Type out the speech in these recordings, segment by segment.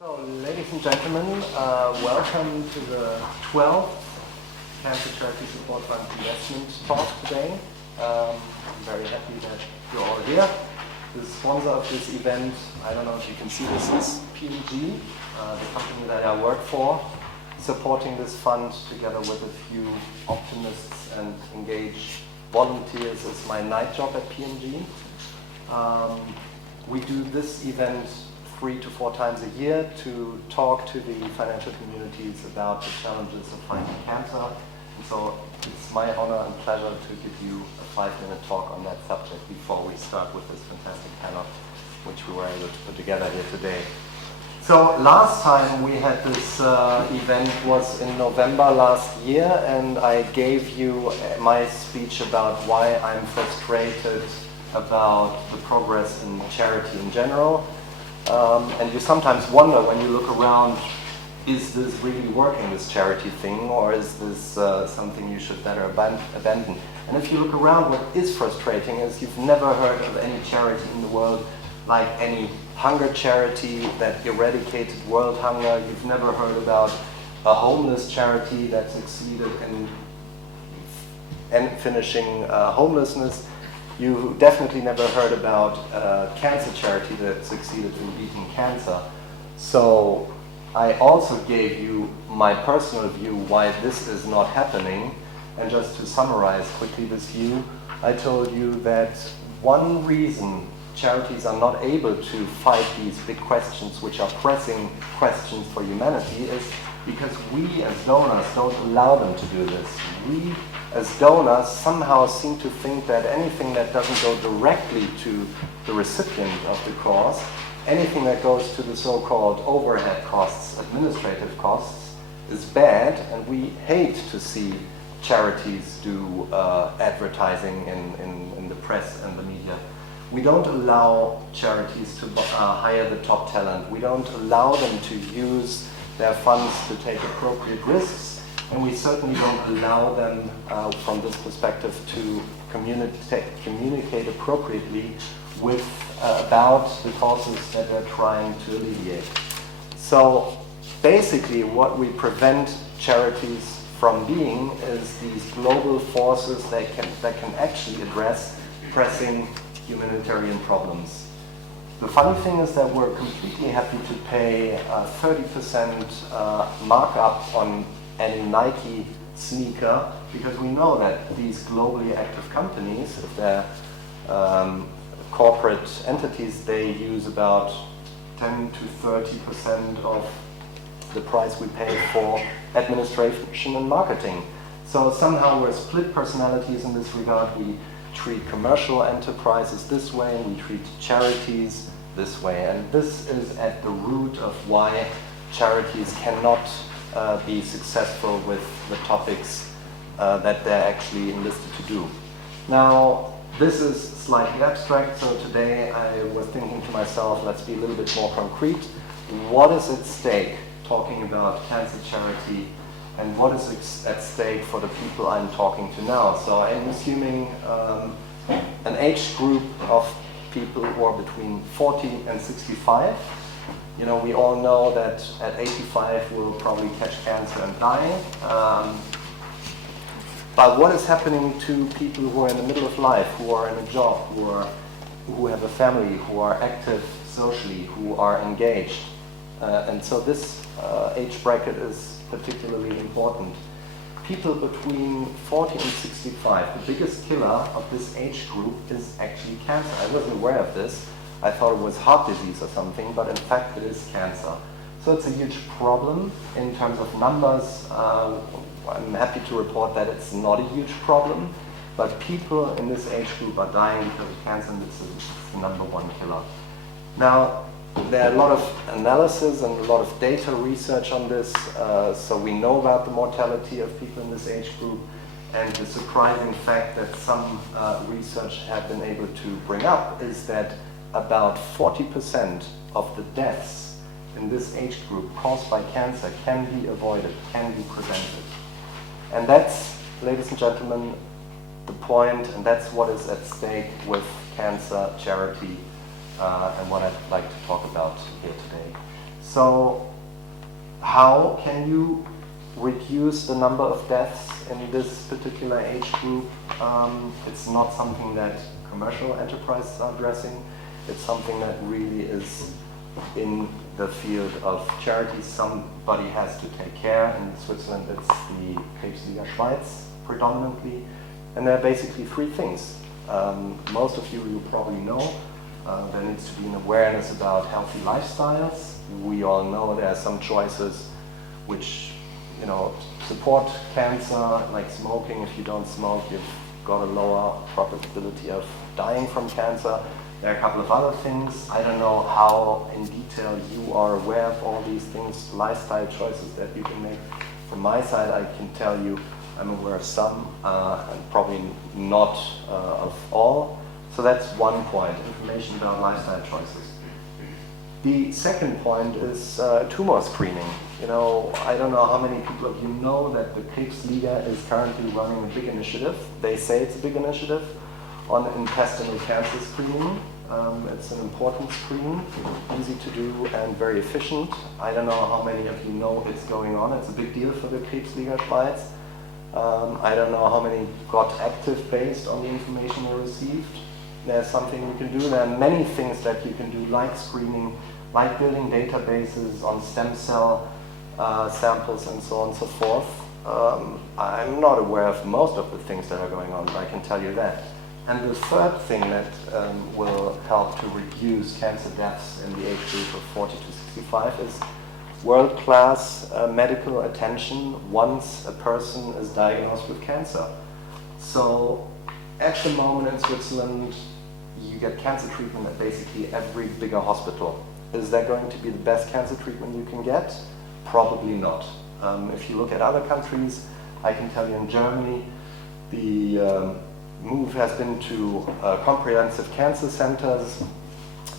So, ladies and gentlemen, welcome to the 12th Cancer Charity Support Fund Investment Talk today. I'm very happy that you're all here. The sponsor of this event, I don't know if you can see this, is P&G, the company that I work for, supporting this fund together with a few optimists and engaged volunteers is my night job at P&G. We do this event 3 to 4 times a year to talk to the financial communities about the challenges of fighting cancer. And so it's my honor and pleasure to give you a 5-minute talk on that subject before we start with this fantastic panel, which we were able to put together here today. So last time we had this event was in November last year, and I gave you my speech about why I'm frustrated about the progress in charity in general. And you sometimes wonder when you look around, is this really working, this charity thing, or is this something you should better abandon? And if you look around, what is frustrating is you've never heard of any charity in the world like any hunger charity that eradicated world hunger. You've never heard about a homeless charity that succeeded in finishing homelessness. You definitely never heard about a cancer charity that succeeded in beating cancer. So I also gave you my personal view why this is not happening. And just to summarize quickly this view, I told you that one reason charities are not able to fight these big questions, which are pressing questions for humanity, is because we as donors don't allow them to do this. We as donors somehow seem to think that anything that doesn't go directly to the recipient of the cause, anything that goes to the so-called overhead costs, administrative costs, is bad, and we hate to see charities do advertising in the press and the media. We don't allow charities to hire the top talent. We don't allow them to use their funds to take appropriate risks, and we certainly don't allow them, from this perspective, to communicate appropriately with about the causes that they're trying to alleviate. So basically what we prevent charities from being is these global forces that can actually address pressing humanitarian problems. The funny thing is that we're completely happy to pay 30% markup on any Nike sneaker, because we know that these globally active companies, if they're corporate entities, they use about 10 to 30% of the price we pay for administration and marketing. So somehow we're split personalities in this regard. We treat commercial enterprises this way, and we treat charities this way. And this is at the root of why charities cannot be successful with the topics that they're actually enlisted to do. Now, this is slightly abstract, so today I was thinking to myself, let's be a little bit more concrete. What is at stake talking about cancer charity, and what is at stake for the people I'm talking to now? So I'm assuming an age group of people who are between 40 and 65. You know, we all know that at 85 we'll probably catch cancer and die. But what is happening to people who are in the middle of life, who are in a job, who have a family, who are active socially, who are engaged? And so this age bracket is particularly important. People between 40 and 65, the biggest killer of this age group is actually cancer. I wasn't aware of this. I thought it was heart disease or something, but in fact it is cancer. So it's a huge problem in terms of numbers. I'm happy to report that it's not a huge problem, but people in this age group are dying because of cancer, and this is the #1 killer. Now, there are a lot of analysis and a lot of data research on this, so we know about the mortality of people in this age group, and the surprising fact that some research have been able to bring up is that about 40% of the deaths in this age group caused by cancer can be avoided, can be prevented. And that's, ladies and gentlemen, the point, and that's what is at stake with cancer charity and what I'd like to talk about here today. So how can you reduce the number of deaths in this particular age group? It's not something that commercial enterprises are addressing. It's something that really is in the field of charities. Somebody has to take care. In Switzerland, it's the Krebsliga Schweiz predominantly. And there are basically three things. Most of you probably know. There needs to be an awareness about healthy lifestyles. We all know there are some choices which, support cancer, like smoking. If you don't smoke, you've got a lower probability of dying from cancer. There are a couple of other things. I don't know how in detail you are aware of all these things, lifestyle choices that you can make. From my side, I can tell you I'm aware of some, and probably not of all. So that's one point, information about lifestyle choices. The second point is tumor screening. I don't know how many people of you know that the Krebsliga is currently running a big initiative. They say it's a big initiative on intestinal cancer screening. It's an important screen, easy to do and very efficient. I don't know how many of you know it's going on. It's a big deal for the Krebsliga Schweiz. I don't know how many got active based on the information you received. There's something you can do. There are many things that you can do, like screening, like building databases on stem cell samples and so on and so forth. I'm not aware of most of the things that are going on, but I can tell you that. And the third thing that will help to reduce cancer deaths in the age group of 40 to 65 is world-class medical attention once a person is diagnosed with cancer. So at the moment in Switzerland, you get cancer treatment at basically every bigger hospital. Is that going to be the best cancer treatment you can get? Probably not. If you look at other countries, I can tell you in Germany, the move has been to comprehensive cancer centers.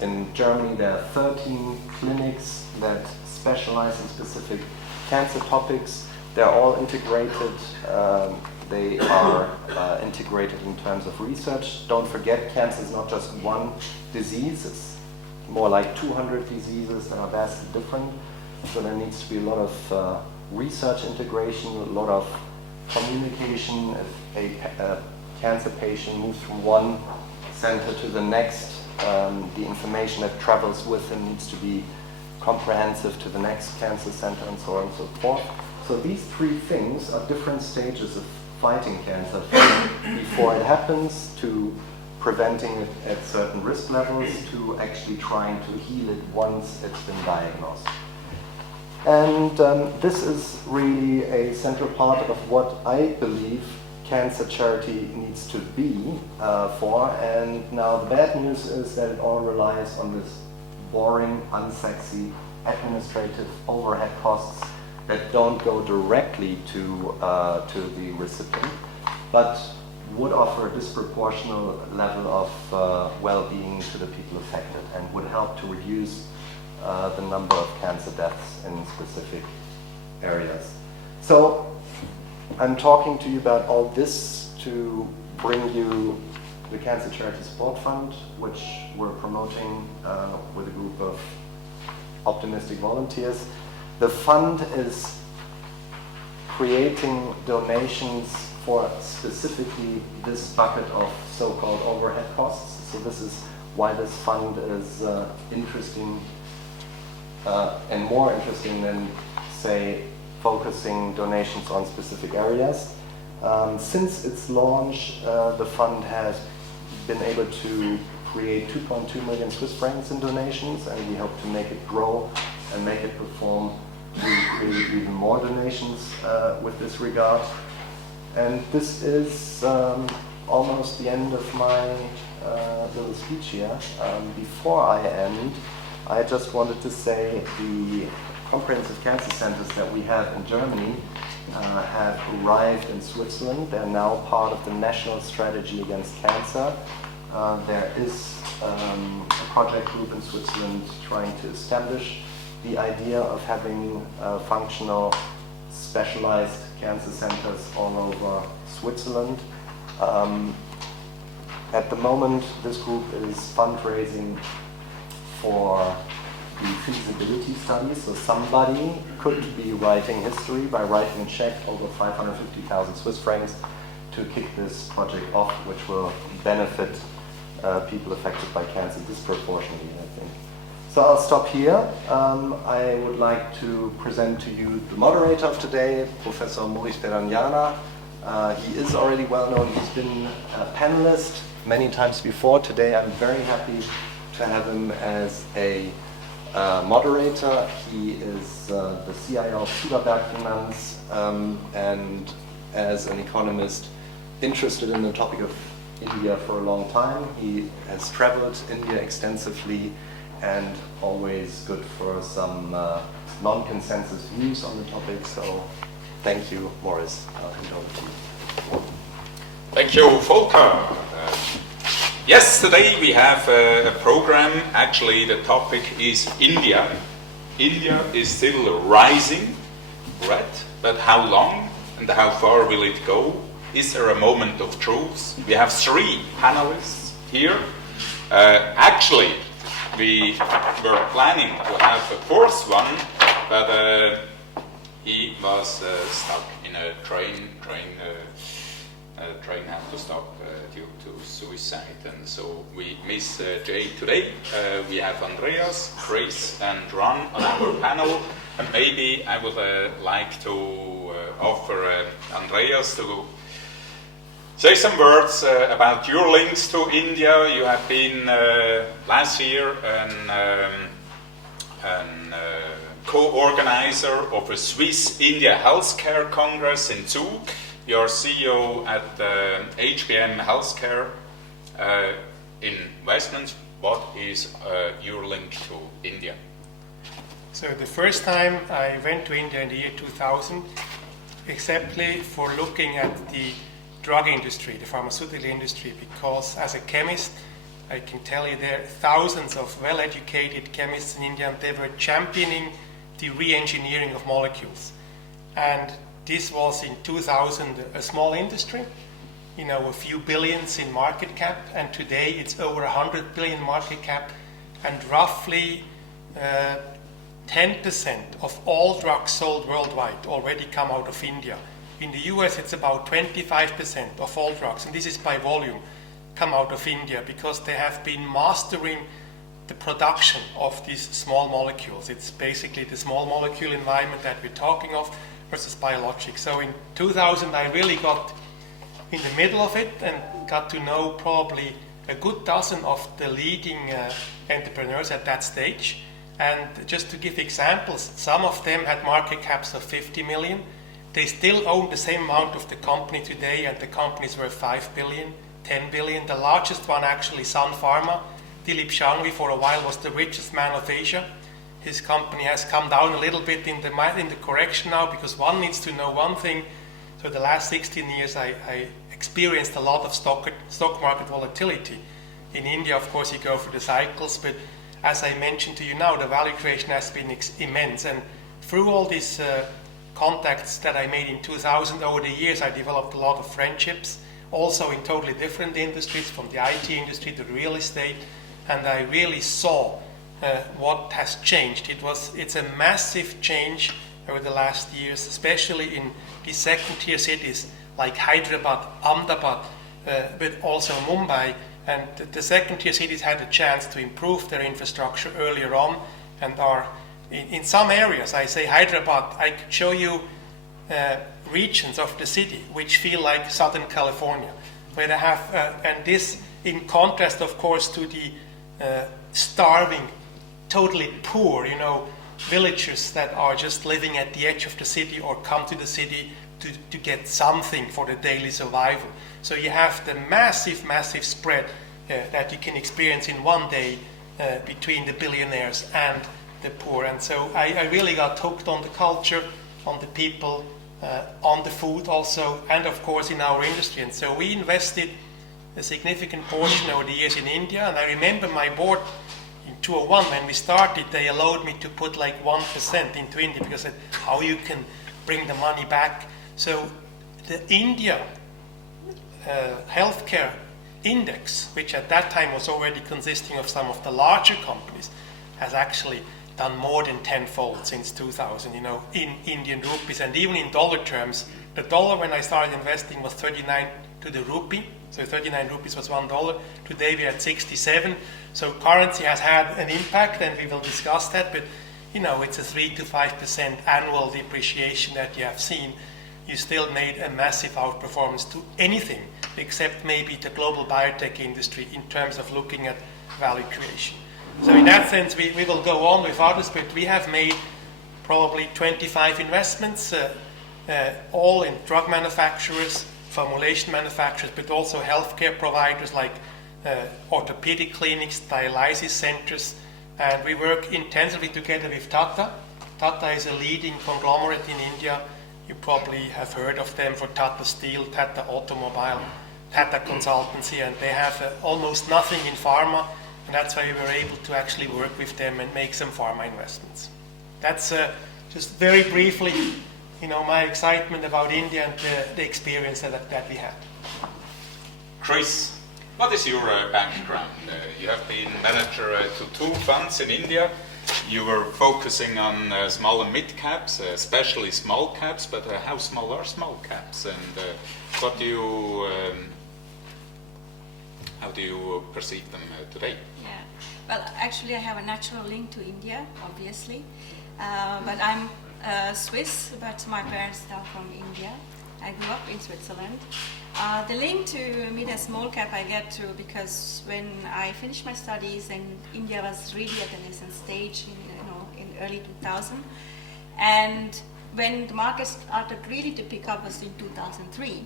In Germany, there are 13 clinics that specialize in specific cancer topics. They're all integrated. They are integrated in terms of research. Don't forget, cancer is not just one disease. It's more like 200 diseases that are vastly different. So there needs to be a lot of research integration, a lot of communication. If a cancer patient moves from one center to the next, the information that travels with him needs to be comprehensive to the next cancer center and so on and so forth. So these three things are different stages of fighting cancer, from before it happens to preventing it at certain risk levels to actually trying to heal it once it's been diagnosed. And this is really a central part of what I believe cancer charity needs to be for. And now the bad news is that it all relies on this boring, unsexy, administrative overhead costs that don't go directly to the recipient, but would offer a disproportional level of well-being to the people affected and would help to reduce the number of cancer deaths in specific areas. So I'm talking to you about all this to bring you the Cancer Charity Support Fund, which we're promoting with a group of optimistic volunteers. The fund is creating donations for specifically this bucket of so-called overhead costs. So this is why this fund is interesting and more interesting than, say, focusing donations on specific areas. Since its launch, the fund has been able to create 2.2 million Swiss francs in donations, and we hope to make it grow and make it perform to create even more donations with this regard. And this is almost the end of my little speech here. Before I end, I just wanted to say the comprehensive cancer centers that we have in Germany have arrived in Switzerland. They're now part of the National Strategy Against Cancer. There is a project group in Switzerland trying to establish the idea of having functional, specialized cancer centers all over Switzerland. At the moment, this group is fundraising for be feasibility studies. So somebody could be writing history by writing a check over 550,000 Swiss francs to kick this project off, which will benefit people affected by cancer disproportionately, I think. So I'll stop here. I would like to present to you the moderator of today, Professor Maurice Beragnana. He is already well known. He's been a panelist many times before. Today I'm very happy to have him as a moderator. He is the CIO of Zuckerberg Finanz, and as an economist interested in the topic of India for a long time. He has traveled India extensively and always good for some non-consensus views on the topic. So thank you, Maurice. I'll hand over to you. Thank you, Volker. Yes, today we have a program. Actually, the topic is India. India is still rising, right? But how long and how far will it go? Is there a moment of truth? We have 3 panelists here. Actually, we were planning to have a 4th one, but he was stuck in a train had to stop due to suicide, and so we miss Jay today. We have Andreas, Chris, and Ron on our panel, and maybe I would like to offer Andreas to say some words about your links to India. You have been last year an co-organizer of a Swiss India Healthcare Congress in Zug. You're CEO at HBM Healthcare Investments. What is your link to India? So the first time I went to India in the year 2000, exactly for looking at the drug industry, the pharmaceutical industry, because as a chemist, I can tell you there are thousands of well-educated chemists in India, and they were championing the re-engineering of molecules. And this was in 2000 a small industry, a few billions in market cap, and today it's over 100 billion market cap, and roughly 10% of all drugs sold worldwide already come out of India. In the US, it's about 25% of all drugs, and this is by volume, come out of India because they have been mastering the production of these small molecules. It's basically the small molecule environment that we're talking of versus biologics. So in 2000, I really got in the middle of it and got to know probably a good dozen of the leading entrepreneurs at that stage. And just to give examples, some of them had market caps of 50 million. They still own the same amount of the company today, and the companies were 5 billion, 10 billion. The largest one, actually, Sun Pharma. Dilip Shanghvi for a while was the richest man of Asia. His company has come down a little bit in the correction now, because one needs to know one thing. So the last 16 years I experienced a lot of stock market volatility. In India, of course, you go through the cycles, but as I mentioned to you now, the value creation has been immense. And through all these contacts that I made in 2000, over the years I developed a lot of friendships, also in totally different industries, from the IT industry to real estate, and I really saw what has changed. It's a massive change over the last years, especially in the second-tier cities like Hyderabad, Ahmedabad, but also Mumbai. And the second-tier cities had a chance to improve their infrastructure earlier on, and are in some areas. I say Hyderabad, I could show you regions of the city which feel like Southern California, where they have, and this in contrast, of course, to the starving, totally poor, villagers that are just living at the edge of the city or come to the city to get something for the daily survival. So you have the massive spread that you can experience in one day between the billionaires and the poor. And so I really got hooked on the culture, on the people, on the food also, and of course in our industry. And so we invested a significant portion over the years in India. And I remember my board in 2001, when we started, they allowed me to put like 1% into India, because I said, how you can bring the money back. So the India healthcare index, which at that time was already consisting of some of the larger companies, has actually done more than tenfold since 2000, in Indian rupees. And even in dollar terms, the dollar when I started investing was 39 to the rupee. So 39 rupees was $1. Today we're at 67. So currency has had an impact, and we will discuss that. But it's a 3 to 5% annual depreciation that you have seen. You still made a massive outperformance to anything except maybe the global biotech industry in terms of looking at value creation. So in that sense, we will go on with others, but we have made probably 25 investments, all in drug manufacturers, formulation manufacturers, but also healthcare providers like orthopedic clinics, dialysis centers, and we work intensively together with Tata. Tata is a leading conglomerate in India. You probably have heard of them for Tata Steel, Tata Automobile, Tata Consultancy, and they have almost nothing in pharma, and that's why we were able to actually work with them and make some pharma investments. That's just very briefly, my excitement about India and the experience that we had. Chris, what is your background? You have been manager to 2 funds in India. You were focusing on small and mid caps, especially small caps, but how small are small caps? And how do you perceive them today? Yeah, well, actually I have a natural link to India, obviously, but I'm Swiss, but my parents are from India. I grew up in Switzerland. The link to mid and small cap I get to because when I finished my studies, and India was really at the nascent stage in early 2000, and when the market started really to pick up was in 2003.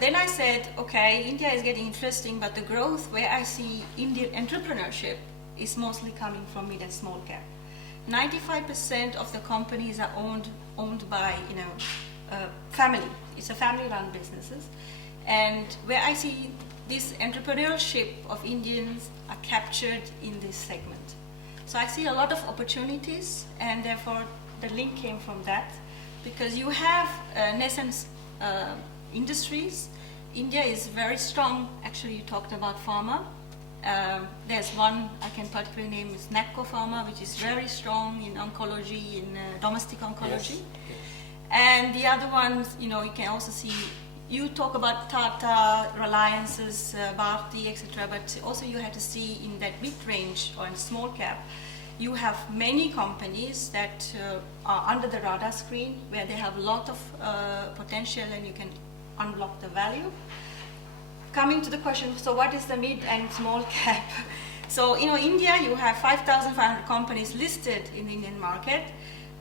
Then I said, okay, India is getting interesting, but the growth where I see Indian entrepreneurship is mostly coming from mid and small cap. 95% of the companies are owned by family. It's a family-run businesses, and where I see this entrepreneurship of Indians are captured in this segment. So I see a lot of opportunities, and therefore the link came from that, because you have nascent industries. India is very strong. Actually, you talked about pharma. There's one I can particularly name is NAPCO Pharma, which is very strong in oncology, in domestic oncology. Yes. And the other ones, you can also see, you talk about Tata, Reliances, Bharti, etc., but also you have to see in that mid-range or in small cap, you have many companies that are under the radar screen where they have a lot of potential and you can unlock the value. Coming to the question, so what is the mid and small cap? So, India, you have 5,500 companies listed in the Indian market,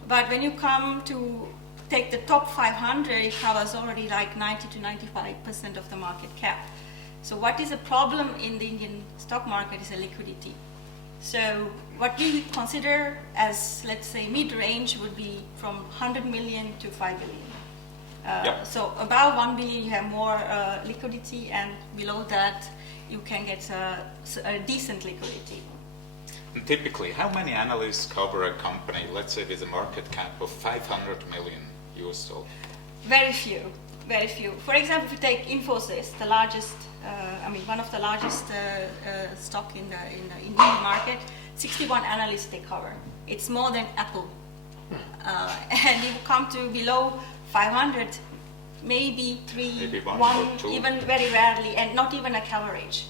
but when you come to take the top 500, it covers already like 90 to 95% of the market cap. So what is a problem in the Indian stock market is a liquidity. So what we consider as, let's say, mid-range would be from 100 million to 5 billion. Yep. So above 1 billion you have more liquidity, and below that you can get a decent liquidity. And typically, how many analysts cover a company, let's say with a market cap of 500 million US dollars? Very few, very few. For example, if you take Infosys, the largest, one of the largest stock in the Indian market, 61 analysts they cover. It's more than Apple. And you come to below 500, maybe one or two. Even very rarely, and not even a coverage.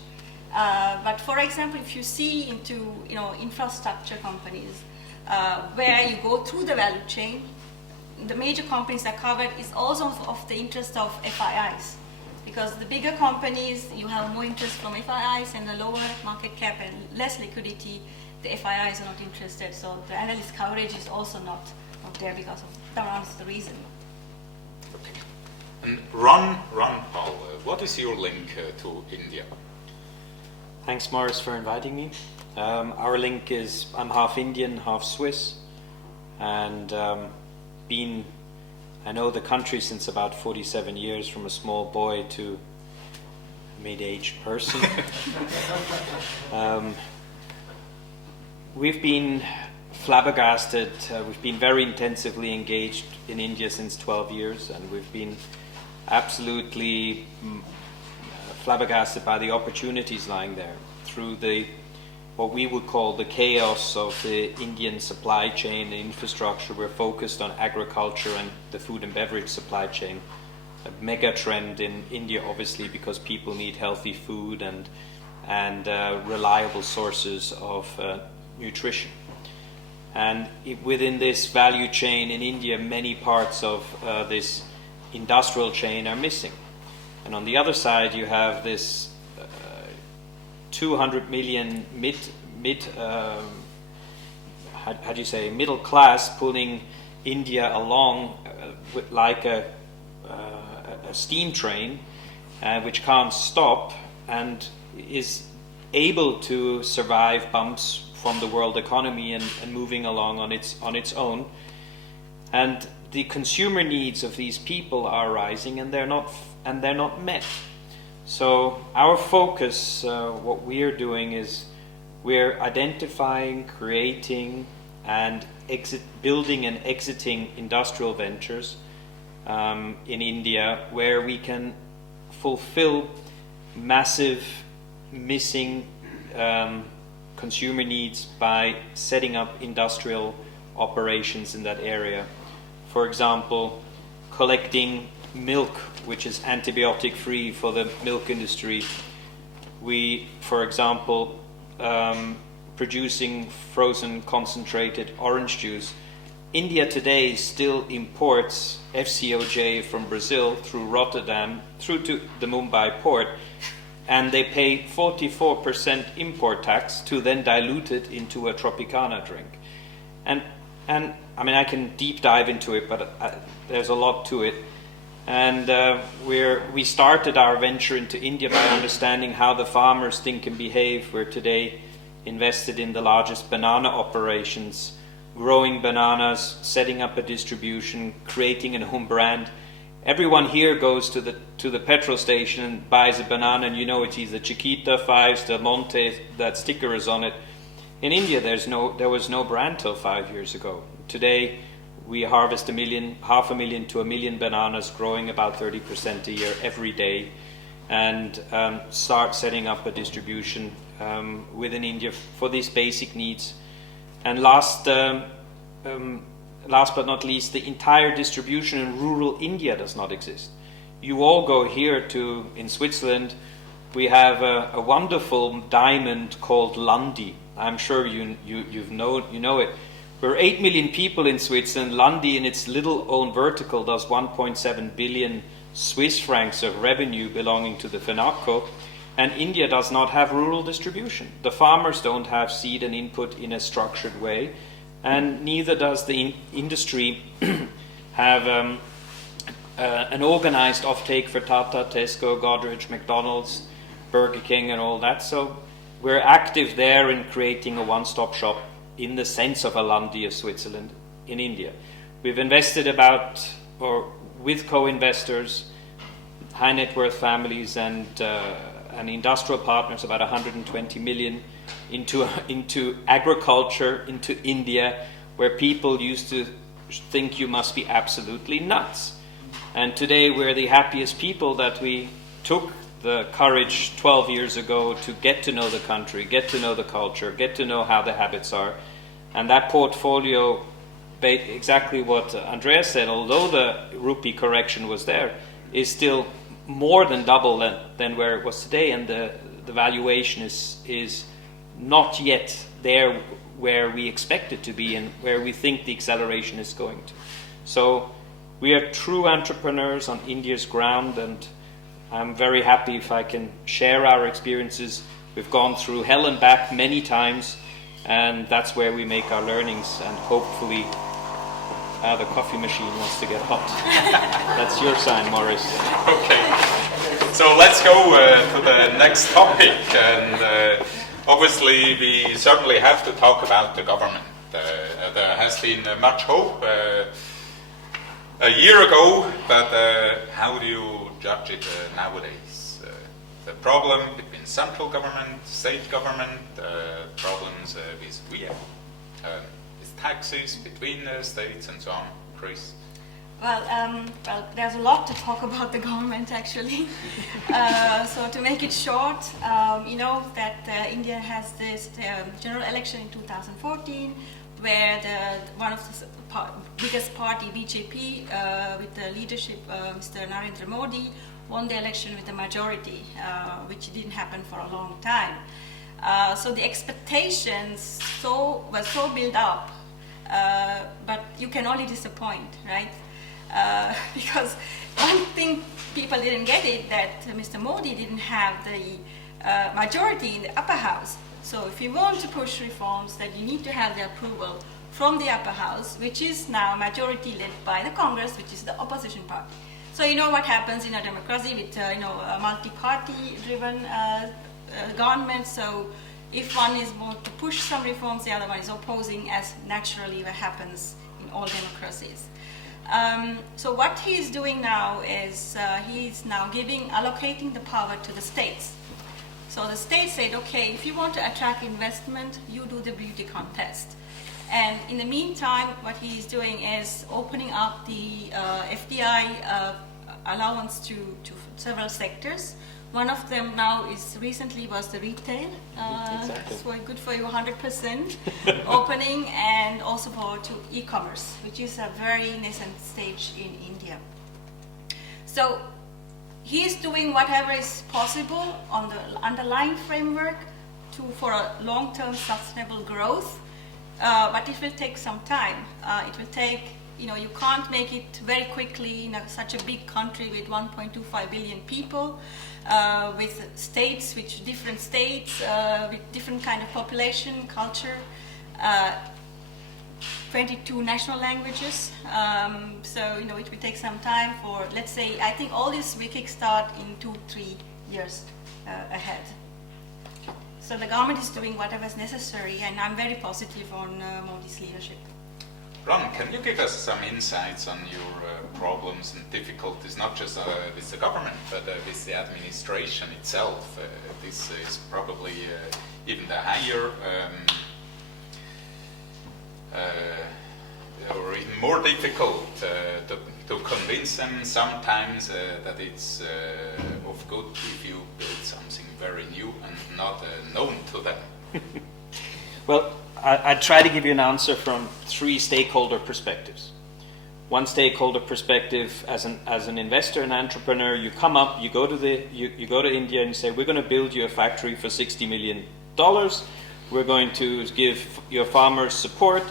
But for example, if you see into infrastructure companies where you go through the value chain, the major companies are covered is also of the interest of FIIs, because the bigger companies you have more interest from FIIs, and the lower market cap and less liquidity, the FIIs are not interested. So the analyst coverage is also not there because of that's the reason. Okay. And Ron Paul, what is your link to India? Thanks, Morris, for inviting me. Our link is, I'm half Indian, half Swiss, and I know the country since about 47 years, from a small boy to a mid-aged person. We've been flabbergasted, we've been very intensively engaged in India since 12 years, and we've been absolutely flabbergasted by the opportunities lying there through the what we would call the chaos of the Indian supply chain and infrastructure. We're focused on agriculture and the food and beverage supply chain. A mega trend in India, obviously, because people need healthy food and reliable sources of nutrition. And within this value chain in India, many parts of this industrial chain are missing. And on the other side, you have this 200 million middle class pulling India along like a steam train, which can't stop and is able to survive bumps from the world economy and moving along on its own. And the consumer needs of these people are rising, and they're not met. So our focus, what we're doing is we're identifying, creating, and building and exiting industrial ventures in India where we can fulfill massive missing consumer needs by setting up industrial operations in that area. For example, collecting milk, which is antibiotic free for the milk industry. We, for example, producing frozen concentrated orange juice. India today still imports FCOJ from Brazil through Rotterdam through to the Mumbai port, and they pay 44% import tax to then dilute it into a Tropicana drink. And I mean, I can deep dive into it, but there's a lot to it. And we started our venture into India by understanding how the farmers think and behave. We're today invested in the largest banana operations, growing bananas, setting up a distribution, creating a home brand. Everyone here goes to the petrol station and buys a banana, and you know it's either Chiquita, Fives, Del Monte, that sticker is on it. In India, there was no brand till 5 years ago. Today, we harvest 500,000 to 1 million bananas, growing about 30% a year every day, and start setting up a distribution within India for these basic needs. And last but not least, the entire distribution in rural India does not exist. You all go here in Switzerland, we have a wonderful diamond called Landi. I'm sure you know it. We're 8 million people in Switzerland. Landi, in its little own vertical, does 1.7 billion Swiss francs of revenue belonging to the FENACO. And India does not have rural distribution. The farmers don't have seed and input in a structured way, and neither does the industry have an organized offtake for Tata, Tesco, Godrej, McDonald's, Burger King, and all that. So we're active there in creating a one-stop shop in the sense of a Landi of Switzerland in India. We've invested with co-investors, high net worth families, and industrial partners, about 120 million into agriculture, into India, where people used to think you must be absolutely nuts. And today we're the happiest people that we took the courage 12 years ago to get to know the country, get to know the culture, get to know how the habits are. And that portfolio, exactly what Andreas said, although the rupee correction was there, is still more than double than where it was today, and the valuation is not yet there where we expect it to be and where we think the acceleration is going to. So we are true entrepreneurs on India's ground, and I'm very happy if I can share our experiences. We've gone through hell and back many times, and that's where we make our learnings, and hopefully the coffee machine wants to get hot. That's your sign, Morris. Okay, so let's go to the next topic, and obviously we certainly have to talk about the government. There has been much hope a year ago, but how do you judge it nowadays? The problem between central government, state government, problems with taxes between states and so on. Chris? Well, there's a lot to talk about the government actually. So to make it short, you know that India has this general election in 2014, where one of the biggest party, BJP, with the leadership Mr. Narendra Modi, won the election with a majority, which didn't happen for a long time. So the expectations were so built up, but you can only disappoint, right? Because one thing people didn't get it that Mr. Modi didn't have the majority in the upper house. So if you want to push reforms, that you need to have the approval from the upper house, which is now majority led by the Congress, which is the opposition party. So you know what happens in a democracy with a multi-party driven government. So if one is more to push some reforms, the other one is opposing, as naturally what happens in all democracies. So what he's doing now is he's now allocating the power to the states. So the states said, okay, if you want to attract investment, you do the beauty contest. And in the meantime, what he's doing is opening up the FDI allowance to several sectors. One of them now recently was the retail. Exactly. So good for you, 100% opening, and also to e-commerce, which is a very nascent stage in India. So he is doing whatever is possible on the underlying framework for a long-term sustainable growth, but it will take some time. It will take, you can't make it very quickly in such a big country with 1.25 billion people, with states, different states, with different kind of population, culture, 22 national languages. So, it will take some time for, let's say, I think all this will kickstart in 2-3 years ahead. So the government is doing whatever is necessary, and I'm very positive on Modi's leadership. Ron, can you give us some insights on your problems and difficulties, not just with the government, but with the administration itself? This is probably even the higher or even more difficult to convince them sometimes that it's of good if you build something very new and not known to them. Well, I try to give you an answer from 3 stakeholder perspectives. One stakeholder perspective, as an investor and entrepreneur, you come up, you go to India and you say, we're going to build you a factory for $60 million. We're going to give your farmers support,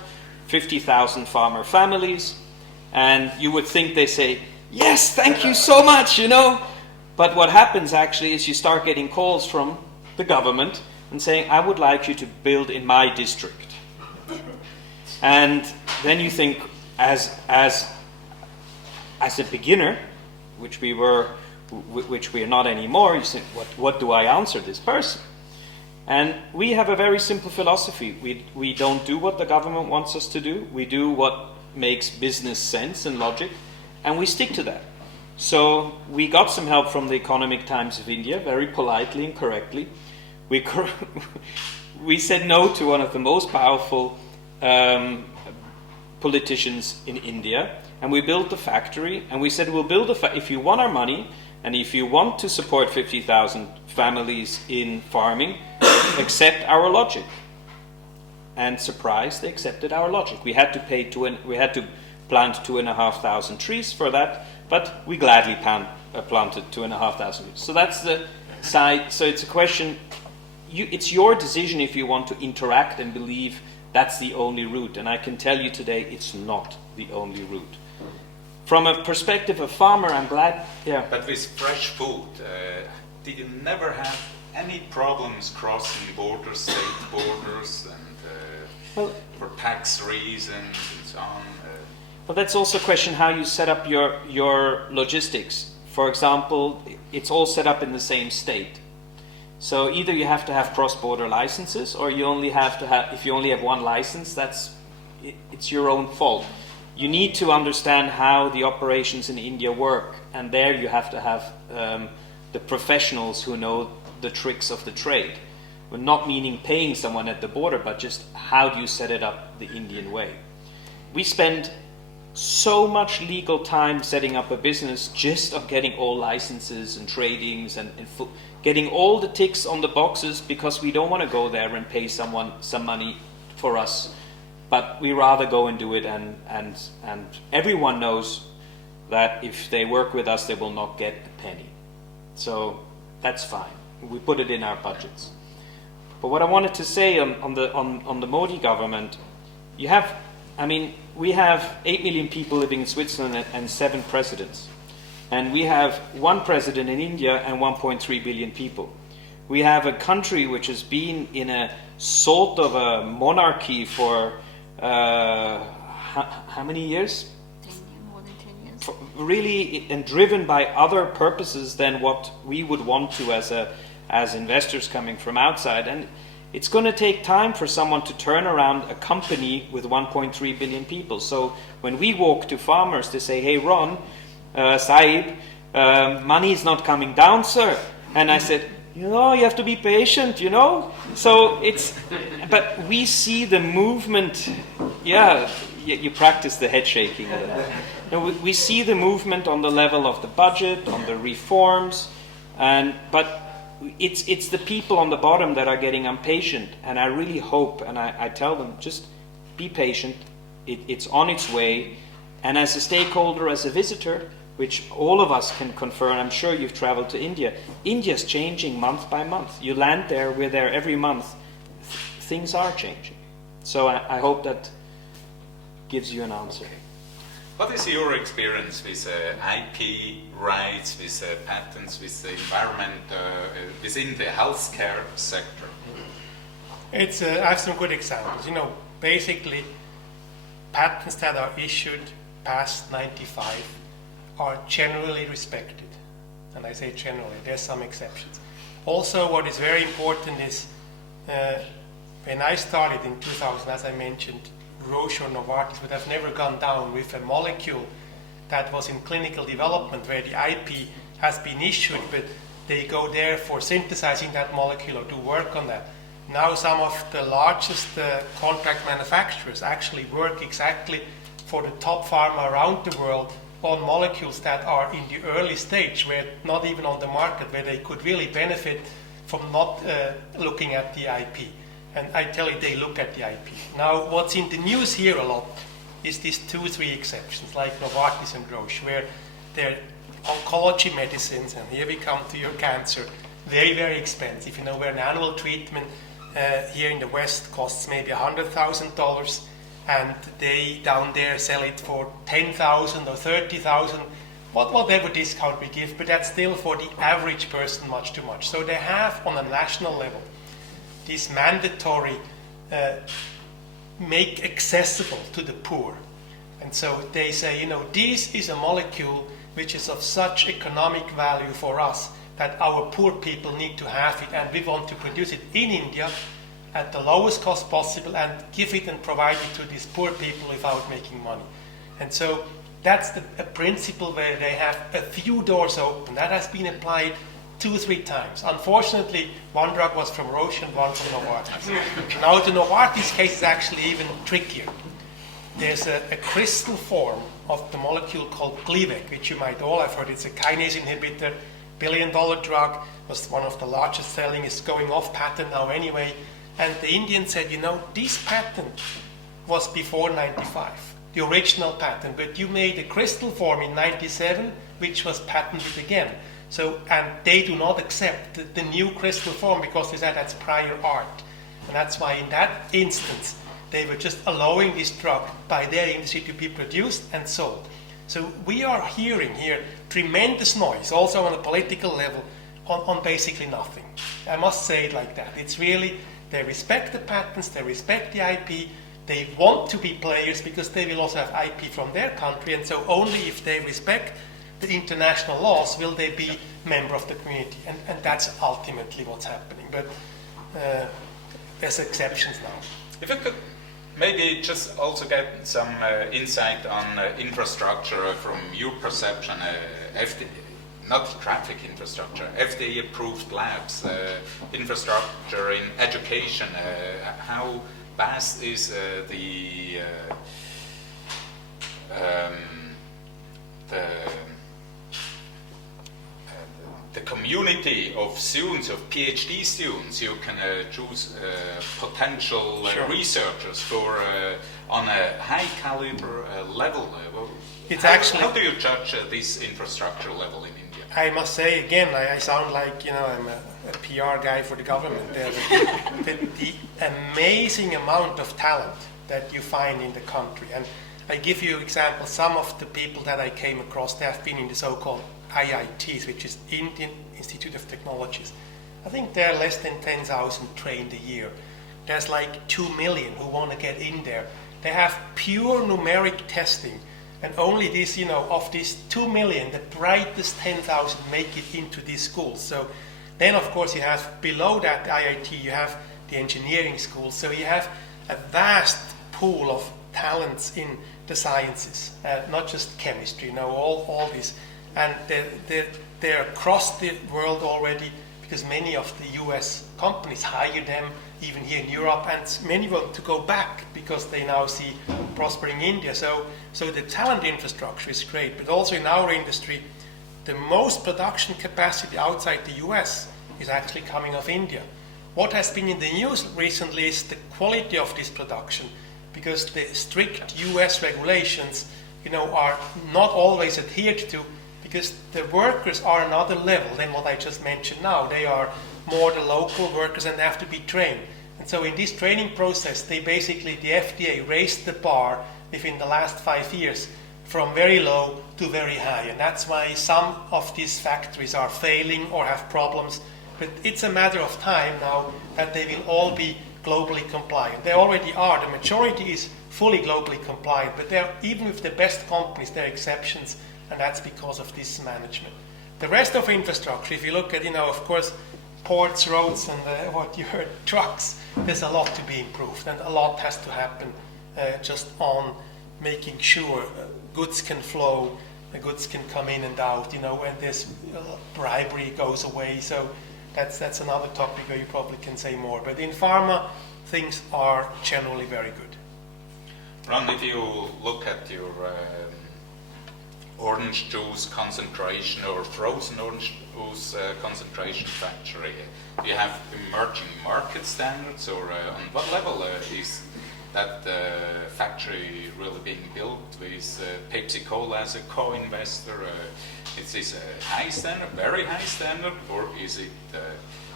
50,000 farmer families, and you would think they say, yes, thank you so much, But what happens actually is you start getting calls from the government and saying, I would like you to build in my district. And then you think, as a beginner, which we are not anymore, you think, what do I answer this person? And we have a very simple philosophy. We don't do what the government wants us to do. We do what makes business sense and logic, and we stick to that. So we got some help from the Economic Times of India, very politely and correctly. We said no to one of the most powerful politicians in India, and we built the factory, and we said we'll build if you want our money, and if you want to support 50,000 families in farming, accept our logic. And surprise, they accepted our logic. We had to plant 2,500 trees for that, but we gladly planted 2,500 trees. So that's the side. So it's a question. It's your decision if you want to interact and believe that's the only route. And I can tell you today, it's not the only route. From a perspective of farmer, I'm glad. Yeah. But with fresh food, did you never have any problems crossing borders, state borders, and for tax reasons and so on? Well, that's also a question how you set up your logistics. For example, it's all set up in the same state. So either you have to have cross-border licenses, or you only have to have, if you only have one license, it's your own fault. You need to understand how the operations in India work, and there you have to have the professionals who know the tricks of the trade. We're not meaning paying someone at the border, but just how do you set it up the Indian way. We spend so much legal time setting up a business just on getting all licenses and tradings and getting all the ticks on the boxes, because we don't want to go there and pay someone some money for us, but we rather go and do it, and everyone knows that if they work with us they will not get a penny. So that's fine. We put it in our budgets. But what I wanted to say on the Modi government, we have 8 million people living in Switzerland and 7 presidents. And we have 1 president in India and 1.3 billion people. We have a country which has been in a sort of a monarchy for how many years? 10 years, more than 10 years. Really, and driven by other purposes than what we would want to as investors coming from outside. And it's going to take time for someone to turn around a company with 1.3 billion people. So when we walk to farmers, they say, "Hey, Ron, Saib, money is not coming down, sir." And I said, you have to be patient, So but we see the movement. Yeah, you practice the head shaking. We see the movement on the level of the budget, on the reforms, but it's the people on the bottom that are getting impatient. And I really hope, and I tell them, just be patient. It's on its way. And as a stakeholder, as a visitor, which all of us can confirm, I'm sure you've traveled to India. India's changing month by month. You land there, we're there every month. Things are changing. So I hope that gives you an answer. What is your experience with IP rights, with patents, with the environment within the healthcare sector? I have some good examples. Basically, patents that are issued past 95 are generally respected. And I say generally, there's some exceptions. Also, what is very important is when I started in 2000, as I mentioned, Roche or Novartis would have never gone down with a molecule that was in clinical development where the IP has been issued, but they go there for synthesizing that molecule or do work on that. Now some of the largest contract manufacturers actually work exactly for the top pharma around the world on molecules that are in the early stage, where not even on the market, where they could really benefit from not looking at the IP. And I tell you, they look at the IP. Now, what's in the news here a lot is these 2-3 exceptions, like Novartis and Roche, where they're oncology medicines, and here we come to your cancer, very, very expensive. Where an annual treatment here in the West costs maybe $100,000, and they down there sell it for $10,000 or $30,000, whatever discount we give, but that's still for the average person much too much. So they have, on a national level, this mandatory make accessible to the poor. And so they say, this is a molecule which is of such economic value for us that our poor people need to have it, and we want to produce it in India at the lowest cost possible and give it and provide it to these poor people without making money. And so that's a principle where they have a few doors open. That has been applied 2-3 times. Unfortunately, one drug was from Roche and one from Novartis. Now the Novartis case is actually even trickier. There's a crystal form of the molecule called Gleevec, which you might all have heard. It's a kinase inhibitor, billion-dollar drug, was one of the largest selling, is going off patent now anyway. And the Indians said, this patent was before 95, the original patent, but you made a crystal form in 97, which was patented again. So, and they do not accept the new crystal form because they said that's prior art. And that's why in that instance, they were just allowing this drug by their industry to be produced and sold. So we are hearing here tremendous noise, also on a political level, on basically nothing. I must say it like that. It's really, they respect the patents, they respect the IP, they want to be players because they will also have IP from their country, and so only if they respect the international laws will they be member of the community, and that's ultimately what's happening. But there's exceptions now. If I could maybe just also get some insight on infrastructure from your perception, not traffic infrastructure, FDA-approved labs, infrastructure in education. How vast is the community of students, of PhD students, you can choose potential Sure. researchers for on a high caliber level. It's how, actually- how do you judge this infrastructure level in India? I must say again, I sound like, you know, I'm a PR guy for the government there. The amazing amount of talent that you find in the country. And I give you examples, some of the people that I came across, they have been in the so-called IITs, which is Indian Institute of Technologies. I think there are less than 10,000 trained a year. There's like 2 million who want to get in there. They have pure numeric testing. And only this, you know, of these 2 million, the brightest 10,000 make it into these schools. So then, of course, you have below that IIT, you have the engineering schools. So you have a vast pool of talents in the sciences, not just chemistry, you know, all this. And they're across the world already because many of the US companies hire them, even here in Europe, and many want to go back because they now see prospering India. So the talent infrastructure is great, but also in our industry, the most production capacity outside the US is actually coming of India. What has been in the news recently is the quality of this production, because the strict US regulations, you know, are not always adhered to, because the workers are another level than what I just mentioned now. They are more the local workers and they have to be trained. And so in this training process, the FDA raised the bar within the last 5 years from very low to very high. And that's why some of these factories are failing or have problems. But it's a matter of time now that they will all be globally compliant. They already are. The majority is fully globally compliant. But they're, even with the best companies, there are exceptions. And that's because of this management. The rest of infrastructure, if you look at, you know, of course, ports, roads, and what you heard, trucks, there's a lot to be improved, and a lot has to happen just on making sure goods can flow, the goods can come in and out, you know, and this bribery goes away. So that's another topic where you probably can say more. But in pharma, things are generally very good. Ron, if you look at your orange juice concentration or frozen orange juice concentration factory, do you have emerging market standards, or on what level is that factory really being built with Pepsi Cola as a co-investor? Is this a high standard, very high standard, or is it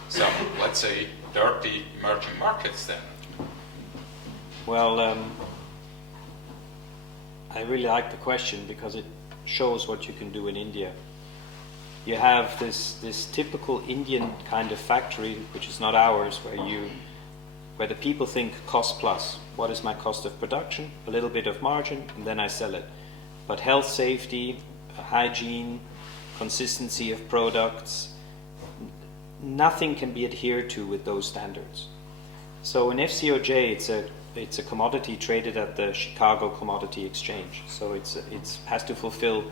some, let's say, dirty emerging market standard? Well, I really like the question because it shows what you can do in India. You have this typical Indian kind of factory, which is not ours, where the people think cost plus. What is my cost of production? A little bit of margin, and then I sell it. But health, safety, hygiene, consistency of products, nothing can be adhered to with those standards. So in FCOJ, it's a commodity traded at the Chicago Commodity Exchange. So it has to fulfill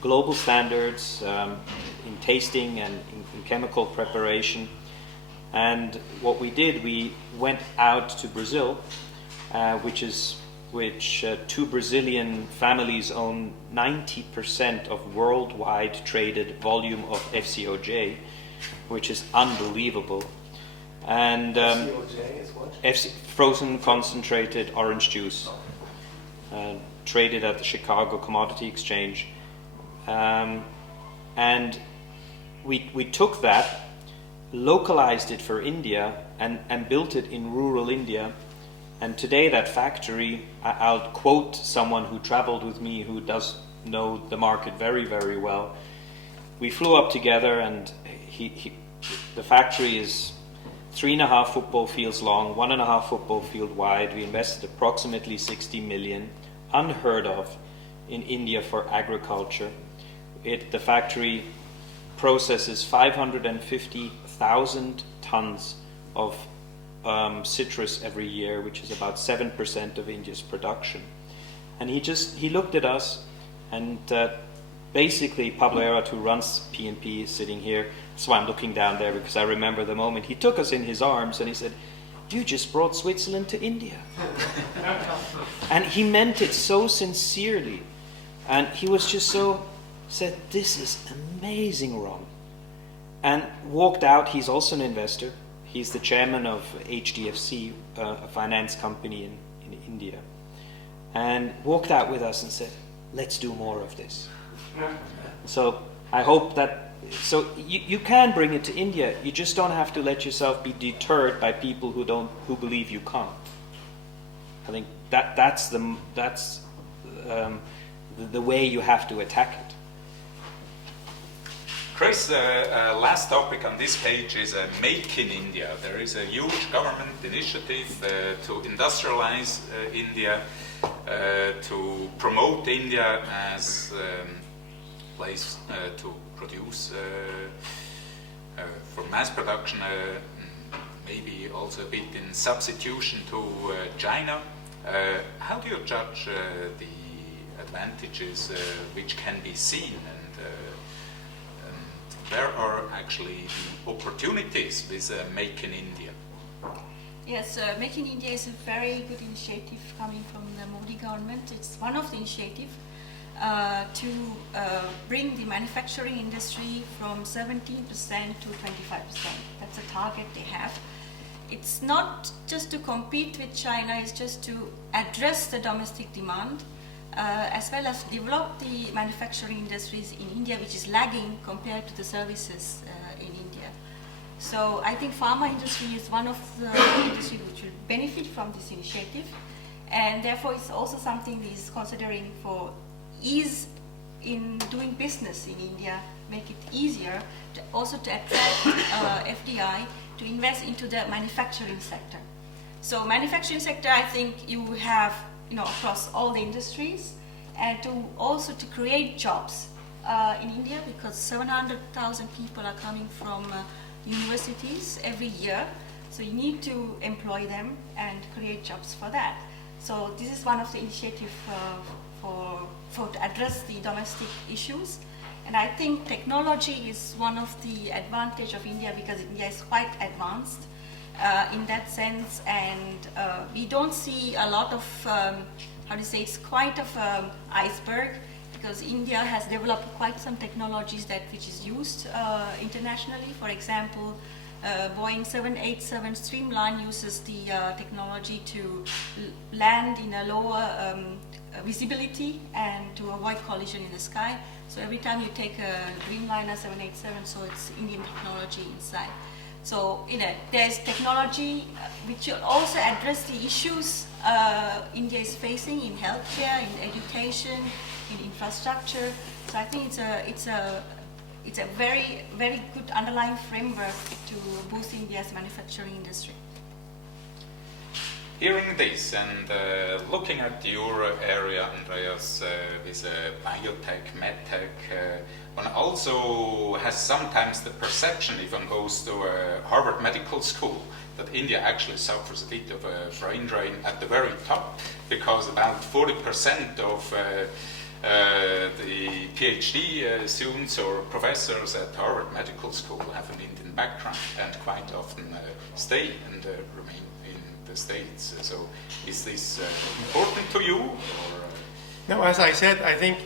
global standards in tasting and in chemical preparation. And what we did, we went out to Brazil, which two Brazilian families own 90% of worldwide traded volume of FCOJ, which is unbelievable. And COJ is what? frozen concentrated orange juice, traded at the Chicago Commodity Exchange. And we took that, localized it for India, and built it in rural India. And today that factory, I'll quote someone who traveled with me who does know the market very, very well. We flew up together, and the factory is 3.5 football fields long, 1.5 football field wide. We invested approximately 60 million, unheard of in India for agriculture. The factory processes 550,000 tons of citrus every year, which is about 7% of India's production. And he looked at us, and basically Pablo Erat, who runs P&P, is sitting here. So I'm looking down there because I remember the moment. He took us in his arms and he said, "You just brought Switzerland to India." And he meant it so sincerely. And he was just said, "This is amazing, Ron." and walked out. He's also an investor. He's the chairman of HDFC, a finance company in India, and walked out with us and said, let's do more of this. So I hope that, so you can bring it to India. You just don't have to let yourself be deterred by people who believe you can't. I think that's the way you have to attack it. Chris, last topic on this page is Make in India. There is a huge government initiative to industrialize India, to promote India as a place to produce for mass production, maybe also a bit in substitution to China. How do you judge the advantages which can be seen, and where are actually the opportunities with Make in India? Yes, Make in India is a very good initiative coming from the Modi government. It's one of the initiatives to bring the manufacturing industry from 17% to 25%. That's a target they have. It's not just to compete with China, it's just to address the domestic demand, as well as develop the manufacturing industries in India, which is lagging compared to the services in India. So I think pharma industry is one of the industries which will benefit from this initiative, and therefore it's also something we is considering for ease in doing business in India, make it easier to also to attract FDI to invest into the manufacturing sector. So manufacturing sector, I think you have, across all the industries, and to also to create jobs in India, because 700,000 people are coming from universities every year. So you need to employ them and create jobs for that. So this is one of the initiatives to address the domestic issues. And I think technology is one of the advantage of India, because India is quite advanced in that sense, and we don't see a lot of, it's quite of iceberg, because India has developed quite some technologies which is used internationally. For example, Boeing 787 Streamline uses the technology to land in a lower visibility and to avoid collision in the sky. So every time you take a Dreamliner 787, so it's Indian technology inside. So there's technology which will also address the issues India is facing in healthcare, in education, in infrastructure. So I think it's a very, very good underlying framework to boost India's manufacturing industry. Hearing this and looking at your area, Andreas, with biotech, medtech, one also has sometimes the perception, if one goes to Harvard Medical School, that India actually suffers a bit of a brain drain at the very top, because about 40% of the PhD students or professors at Harvard Medical School have an Indian background and quite often stay and remain in the States. So is this important to you? Or? No, as I said, I think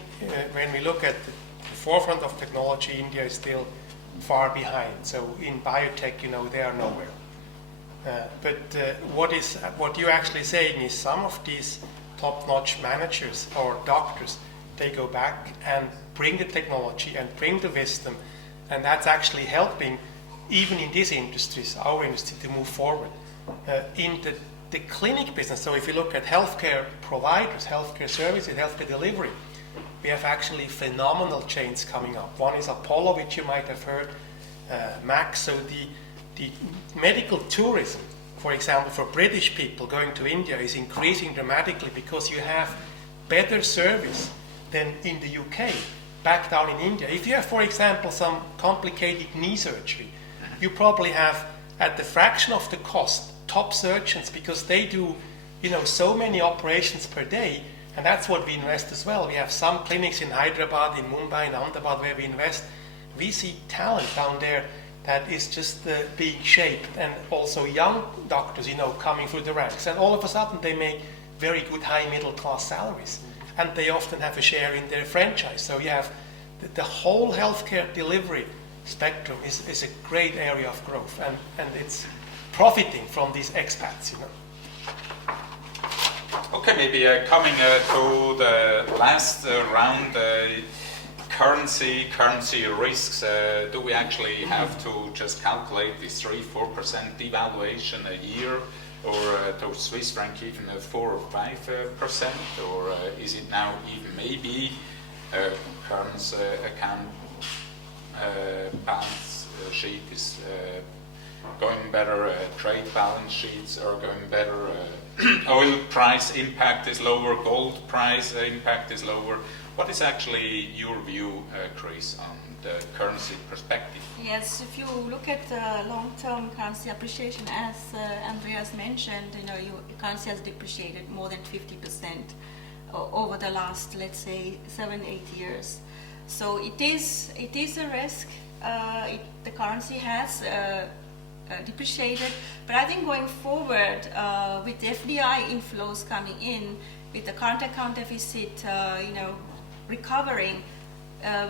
when we look at the forefront of technology, India is still far behind. So in biotech, they are nowhere. But what you're actually saying is some of these top-notch managers or doctors, they go back and bring the technology and bring the wisdom, and that's actually helping even in these industries, our industry, to move forward. In the clinic business, so if you look at healthcare providers, healthcare services, healthcare delivery, we have actually phenomenal chains coming up. One is Apollo, which you might have heard, Max. So the medical tourism, for example, for British people going to India is increasing dramatically, because you have better service than in the UK, back down in India. If you have, for example, some complicated knee surgery, you probably have, at the fraction of the cost, top surgeons, because they do, so many operations per day, and that's what we invest as well. We have some clinics in Hyderabad, in Mumbai, in Ahmedabad, where we invest. We see talent down there that is just being shaped, and also young doctors, coming through the ranks, and all of a sudden they make very good high middle class salaries, and they often have a share in their franchise. So you have the whole healthcare delivery spectrum is a great area of growth, and it's profiting from these expats, you know. Okay, maybe coming to the last round, currency risks. Do we actually have to just calculate this 3-4% devaluation a year, or to Swiss franc even 4 or 5%, or is it now even maybe currency account balance sheet is going better, trade balance sheets are going better, oil price impact is lower, gold price impact is lower. What is actually your view, Chris, on the currency perspective? Yes, if you look at the long-term currency appreciation, as Andreas mentioned, currency has depreciated more than 50% over the last, let's say, 7-8 years. So it is a risk. The currency has depreciated, but I think going forward, with the FDI inflows coming in, with the current account deficit, recovering,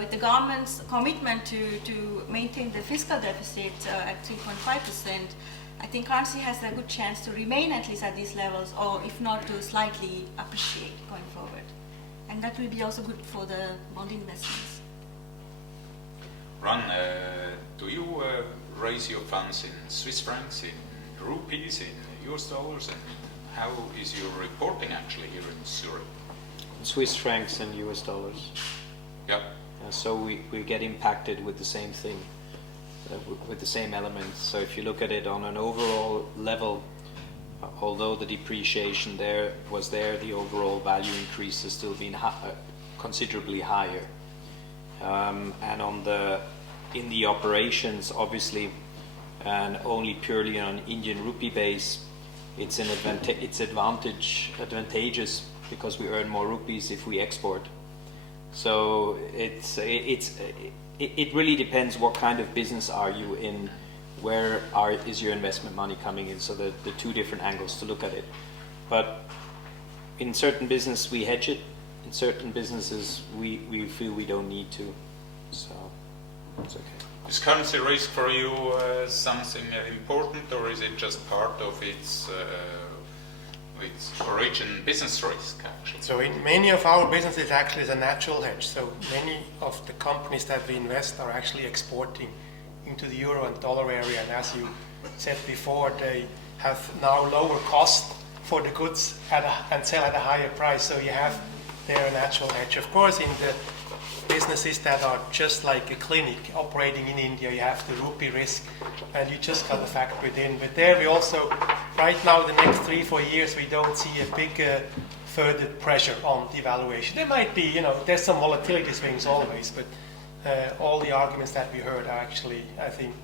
with the government's commitment to maintain the fiscal deficit at 3.5%, I think currency has a good chance to remain at least at these levels, or if not, to slightly appreciate going forward. And that will be also good for the bond investments. Ron, do you raise your funds in Swiss francs, in rupees, in US dollars, and how is your reporting actually here in Zurich? Swiss francs and US dollars. Yeah. So we get impacted with the same thing, with the same elements. So if you look at it on an overall level, although the depreciation was there, the overall value increase has still been considerably higher. And in the operations, obviously, and only purely on Indian rupee base, it's advantageous because we earn more rupees if we export. So it really depends what kind of business are you in, is your investment money coming in. So the two different angles to look at it. But in certain business we hedge it. In certain businesses we feel we don't need to. So it's okay. Is currency risk for you something important, or is it just part of its origin business risk actually? So in many of our businesses actually is a natural hedge. So many of the companies that we invest are actually exporting into the euro and dollar area, and as you said before, they have now lower cost for the goods and sell at a higher price. So you have there a natural hedge. Of course, in the businesses that are just like a clinic operating in India, you have the rupee risk, and you just got to factor it in. But there we also, right now, the next 3-4 years, we don't see a big further pressure on devaluation. There might be, there's some volatility swings always, but all the arguments that we heard are actually, I think,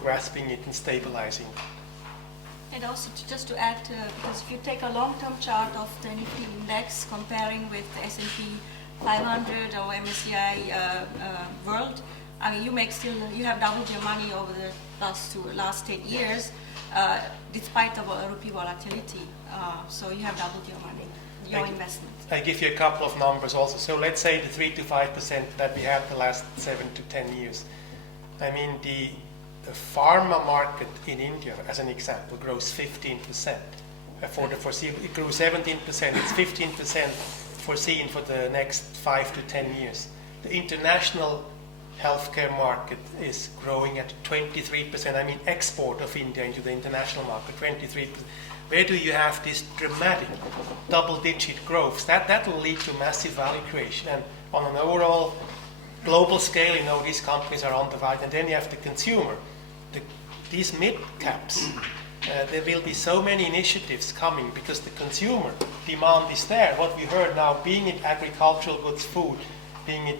grasping it and stabilizing. And also just to add, because if you take a long-term chart of the Nifty index comparing with the S&P 500 or MSCI World, I mean, you have doubled your money over the last 10 years, despite of rupee volatility. So you have doubled your money, your investment. I give you a couple of numbers also. So let's say the 3 to 5% that we had the last 7 to 10 years. I mean, the pharma market in India, as an example, grows 15%. For the foreseeable, it grew 17%. It's 15% foreseen for the next 5 to 10 years. The international healthcare market is growing at 23%. I mean, export of India into the international market, 23%. Where do you have this dramatic double-digit growth? That will lead to massive value creation. And on an overall global scale, these companies are undervalued. And then you have the consumer. These mid-caps, there will be so many initiatives coming because the consumer demand is there. What we heard now, being it agricultural goods, food, being it,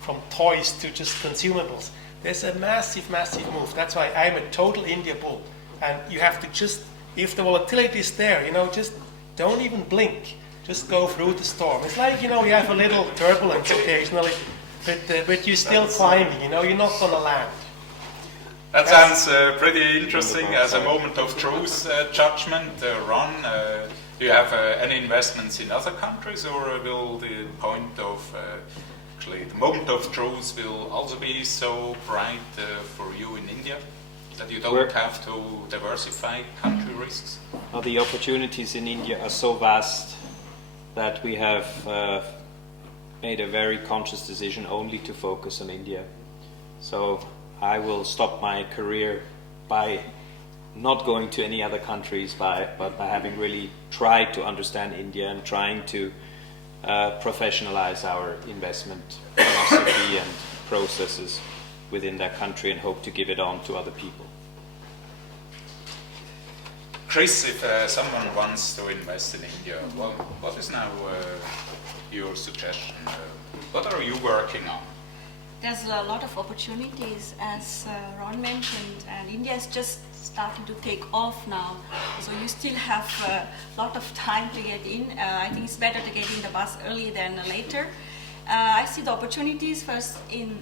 from toys to just consumables, there's a massive, massive move. That's why I'm a total India bull. And you have to just, if the volatility is there, just don't even blink. Just go through the storm. It's like, you have a little turbulence occasionally, but you're still climbing, you're not going to land. That sounds pretty interesting as a moment of truth judgment. Ron, do you have any investments in other countries, or will the point of actually the the moment of truth will also be so bright for you in India, that you don't have to diversify country risks? The opportunities in India are so vast that we have made a very conscious decision only to focus on India. So I will stop my career by not going to any other countries, but by having really tried to understand India and trying to professionalize our investment philosophy and processes within that country, and hope to give it on to other people. Chris, if someone wants to invest in India, well, what is now your suggestion? What are you working on? There's a lot of opportunities, as Ron mentioned, and India is just starting to take off now. So you still have a lot of time to get in. I think it's better to get in the bus early than later. I see the opportunities first in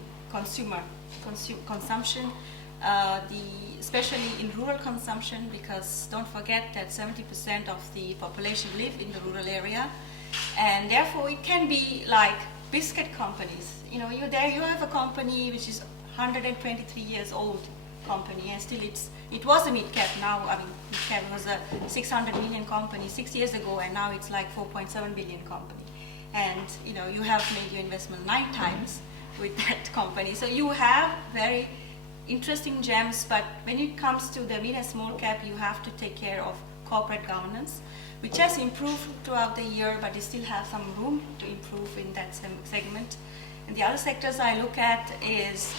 consumption, especially in rural consumption, because don't forget that 70% of the population live in the rural area, and therefore it can be like biscuit companies. You know, you have a company which is 123 years old company, and still it was a mid-cap. Now, I mean, mid-cap was a 600 million company 6 years ago, and now it's like 4.7 billion company. And you know, you have made your investment 9 times with that company. So you have very interesting gems, but when it comes to the mid and small cap, you have to take care of corporate governance, which has improved throughout the year, but you still have some room to improve in that segment. And the other sectors I look at is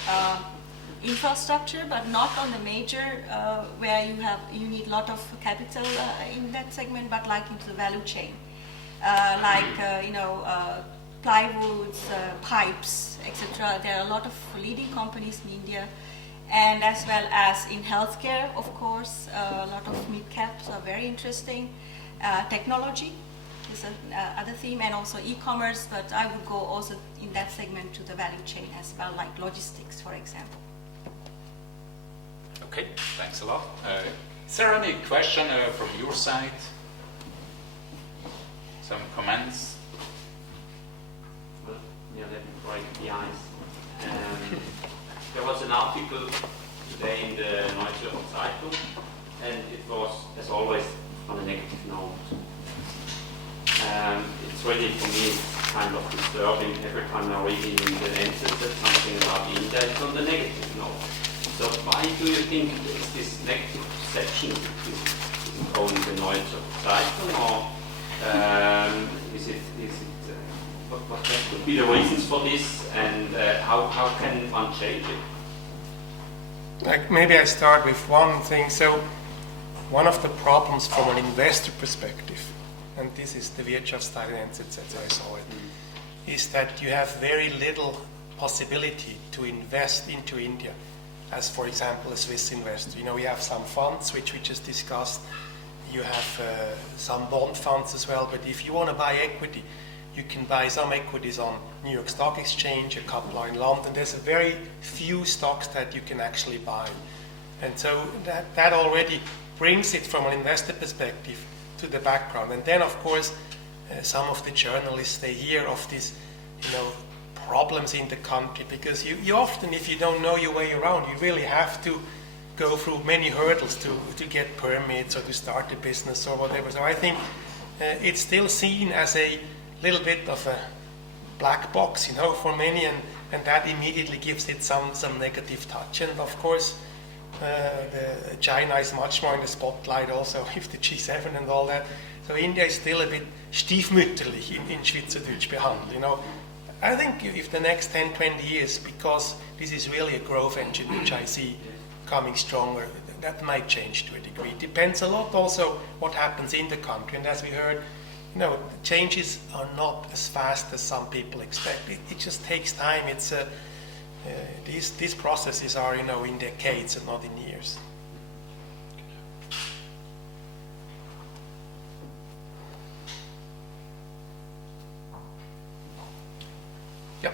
infrastructure, but not on the major where you need a lot of capital in that segment, but like into the value chain, plywoods, pipes, etc. There are a lot of leading companies in India, and as well as in healthcare, of course, a lot of mid caps are very interesting. Technology is another theme, and also e-commerce, but I would go also in that segment to the value chain as well, like logistics, for example. Okay, thanks a lot. Is there any question from your side? Some comments? Well, yeah, let me break the ice. There was an article today in the Neue Zeitung, and it was, as always, on a negative note. It's really, for me, it's kind of disturbing every time I read in the NZZ something about India, it's on the negative note. So why do you think is this negative perception? Is it only the Neue Zeitung, or what could be the reasons for this, and how can one change it? Like, maybe I start with one thing. So one of the problems from an investor perspective, and this is the Wirtschaftsteil in NZZ, as I saw it, is that you have very little possibility to invest into India, as for example a Swiss investor. You know, we have some funds which we just discussed, you have some bond funds as well, but if you want to buy equity, you can buy some equities on New York Stock Exchange, a couple are in London. There's a very few stocks that you can actually buy. And so that already brings it from an investor perspective to the background. And then, of course, some of the journalists, they hear of these, problems in the country, because you often, if you don't know your way around, you really have to go through many hurdles to get permits or to start a business or whatever. So I think it's still seen as a little bit of a black box, for many, and that immediately gives it some negative touch. And of course, China is much more in the spotlight also with the G7 and all that. So India is still a bit stiefmütterlich in Schweizerdeutsch behandelt. I think if the next 10, 20 years, because this is really a growth engine which I see coming stronger, that might change to a degree. It depends a lot also what happens in the country. And as we heard, changes are not as fast as some people expect. It just takes time. It's these processes are, in decades and not in years. Yep.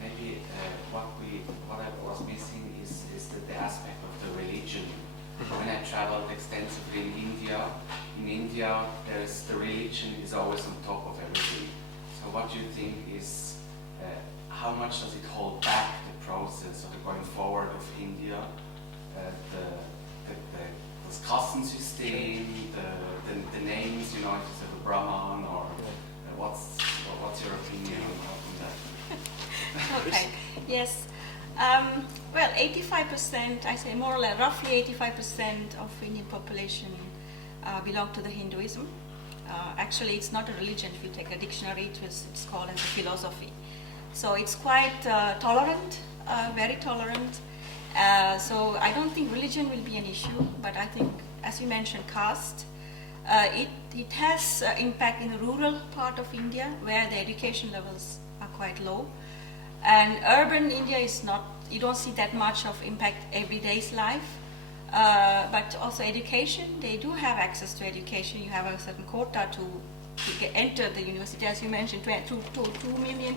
Maybe what I was missing is the aspect of the religion. When I traveled extensively in India, the religion is always on top of everything. So what do you think is much does it hold back the process of the going forward of India? Das Kassensystem, the names, you know, if it's a Brahman or what's your opinion on that? Okay, yes. Well, 85%, I say more or less, roughly 85% of Indian population belong to the Hinduism. Actually, it's not a religion. If you take a dictionary, it's called as a philosophy. So it's quite tolerant, very tolerant. So I don't think religion will be an issue, but I think, as you mentioned, caste, it has impact in the rural part of India where the education levels are quite low. And urban India is not, you don't see that much of impact everyday's life. But also education, they do have access to education. You have a certain quota to enter the university, as you mentioned, 2 million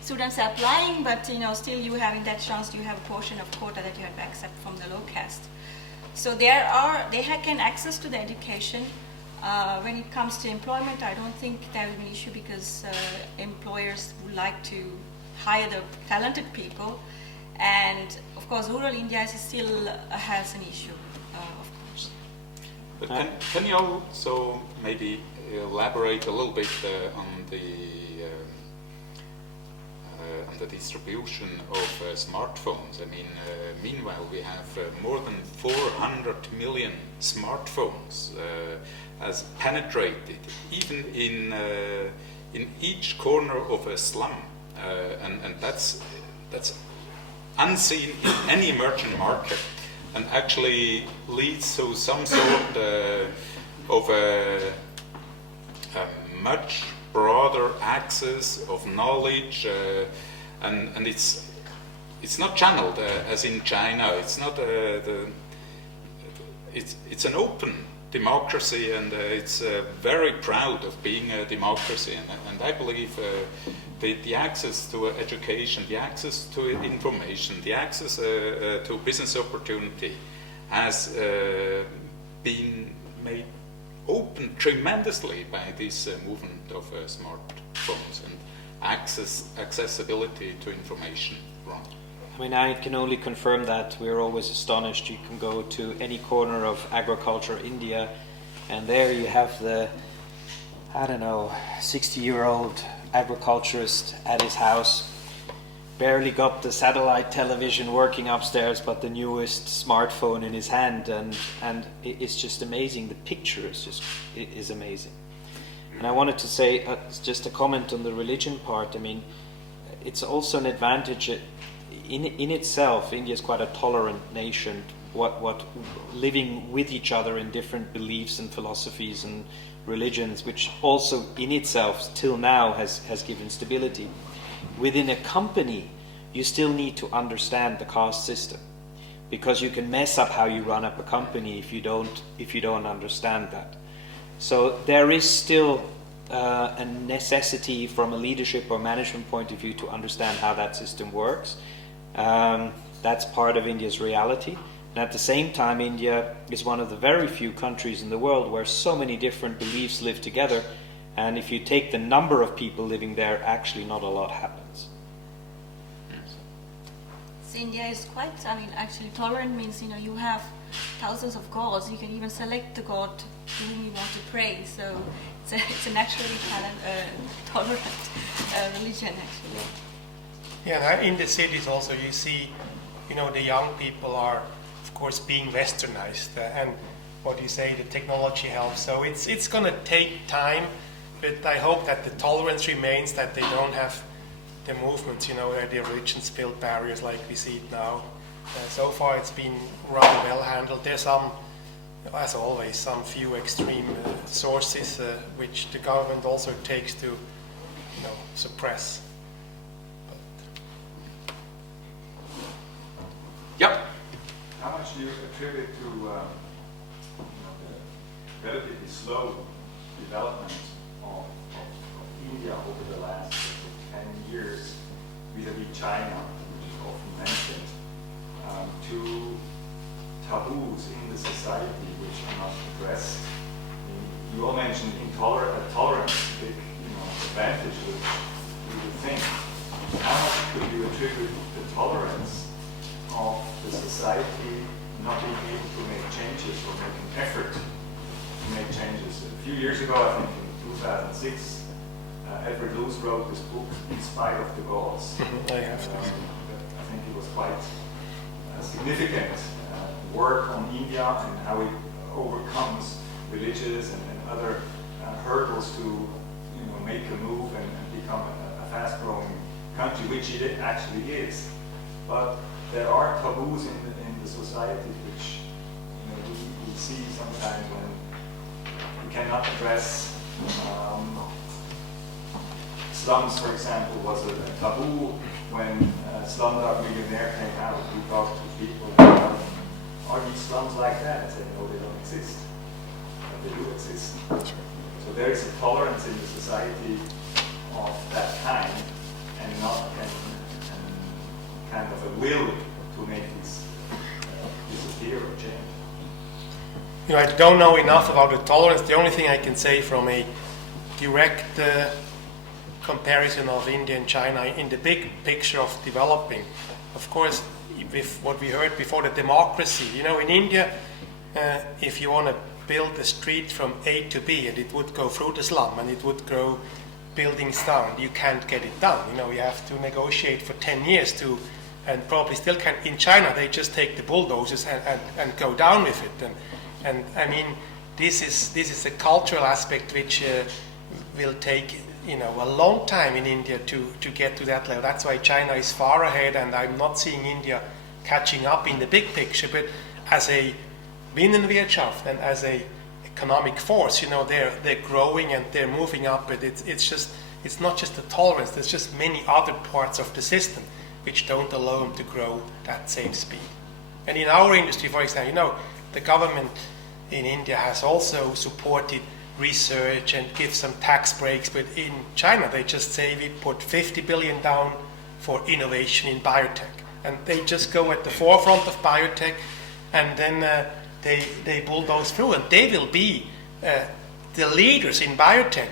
students are applying, but you know, still you having that chance, you have a portion of quota that you have to accept from the low caste. So they can access to the education. When it comes to employment, I don't think there will be an issue because employers would like to hire the talented people. And of course, rural India still has an issue, of course. But can you also maybe elaborate a little bit on the distribution of smartphones? I mean, meanwhile, we have more than 400 million smartphones has penetrated, even in each corner of a slum, and that's unseen in any emerging market, and actually leads to some sort of a much broader access of knowledge, and it's not channeled as in China. It's not it's an open democracy, and it's very proud of being a democracy, and I believe the access to education, the access to information, the access to business opportunity has been made open tremendously by this movement of smartphones and accessibility to information. Right. I mean, I can only confirm that. We're always astonished. You can go to any corner of agriculture India, and there you have the, 60-year-old agriculturist at his house, barely got the satellite television working upstairs, but the newest smartphone in his hand, and it's just amazing. The picture is amazing. And I wanted to say just a comment on the religion part. I mean, it's also an advantage in itself. India is quite a tolerant nation. What living with each other in different beliefs and philosophies and religions, which also in itself till now has given stability. Within a company, you still need to understand the caste system, because you can mess up how you run up a company if you don't understand that. So there is still a necessity from a leadership or management point of view to understand how that system works. That's part of India's reality. And at the same time, India is one of the very few countries in the world where so many different beliefs live together. And if you take the number of people living there, actually not a lot happens. So India is quite, actually tolerant means, you have thousands of gods. You can even select the god to whom you want to pray. So it's a naturally tolerant religion, actually. Yeah, in the cities also you see, the young people are, of course, being westernized, and what you say, the technology helps. So it's going to take time, but I hope that the tolerance remains, that they don't have the movements, where the religions build barriers like we see it now. So far it's been rather well handled. There's some, as always, some few extreme sources which the government also takes to, suppress. Yep. How much do you attribute to the relatively slow development of India over the last 10 years vis-à-vis China, which is often mentioned, to taboos in the society which are not addressed? You all mentioned tolerance, big advantage which you would think. How much could you attribute the tolerance of the society not being able to make changes or make an effort to make changes? A few years ago, I think in 2006, Edward Luce wrote this book, In Spite of the Gods. I have to. I think it was quite significant work on India and how it overcomes religious and other hurdles to make a move and become a fast-growing country, which it actually is. But there are taboos in the society which we see sometimes when we cannot address. Slums, for example, was a taboo when Slumdog Millionaire came out. We talked to people and are these slums like that? And say, no, they don't exist. But they do exist. So there is a tolerance in the society of that kind and not kind of a will to make this disappear or change. I don't know enough about the tolerance. The only thing I can say from a direct comparison of India and China in the big picture of developing, of course, with what we heard before, the democracy. In India, if you want to build a street from A to B and it would go through the slum and it would grow buildings down, you can't get it done. You have to negotiate for 10 years and probably still can't. In China, they just take the bulldozers and go down with it. And I mean, this is a cultural aspect which will take a long time in India to get to that level. That's why China is far ahead, and I'm not seeing India catching up in the big picture. But as a Binnenwirtschaft and as a economic force, they're growing and they're moving up. But it's not just the tolerance. There's just many other parts of the system which don't allow them to grow that same speed. And in our industry, for example, the government in India has also supported research and give some tax breaks, but in China they just say we put 50 billion down for innovation in biotech, and they just go at the forefront of biotech, and then they bulldoze through, and they will be the leaders in biotech.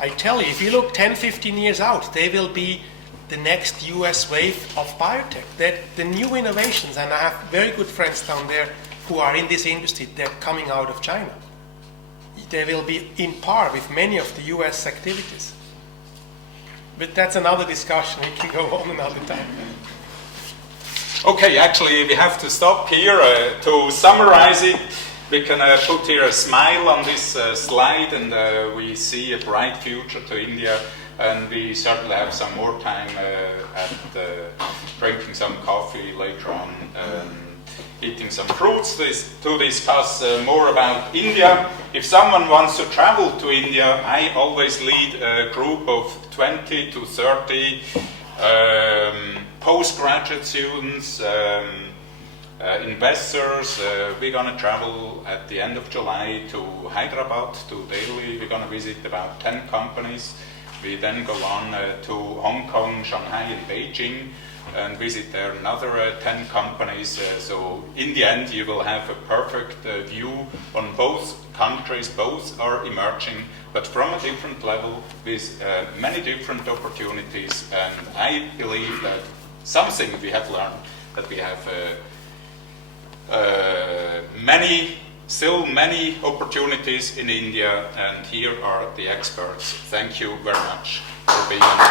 I tell you, if you look 10-15 years out, they will be the next US wave of biotech. That the new innovations, and I have very good friends down there who are in this industry, they're coming out of China. They will be in par with many of the US activities. But that's another discussion. We can go on another time. Okay, actually, we have to stop here. To summarize it, we can put here a smile on this slide, and we see a bright future to India. And we certainly have some more time at drinking some coffee later on. Eating some fruits to discuss more about India. If someone wants to travel to India, I always lead a group of 20 to 30 postgraduate students, investors. We're going to travel at the end of July to Hyderabad, to Delhi. We're going to visit about 10 companies. We then go on to Hong Kong, Shanghai, and Beijing, and visit there another 10 companies. So in the end, you will have a perfect view on both countries. Both are emerging, but from a different level with many different opportunities. And I believe that something we have learned, that we have still many opportunities in India, and here are the experts. Thank you very much for being on the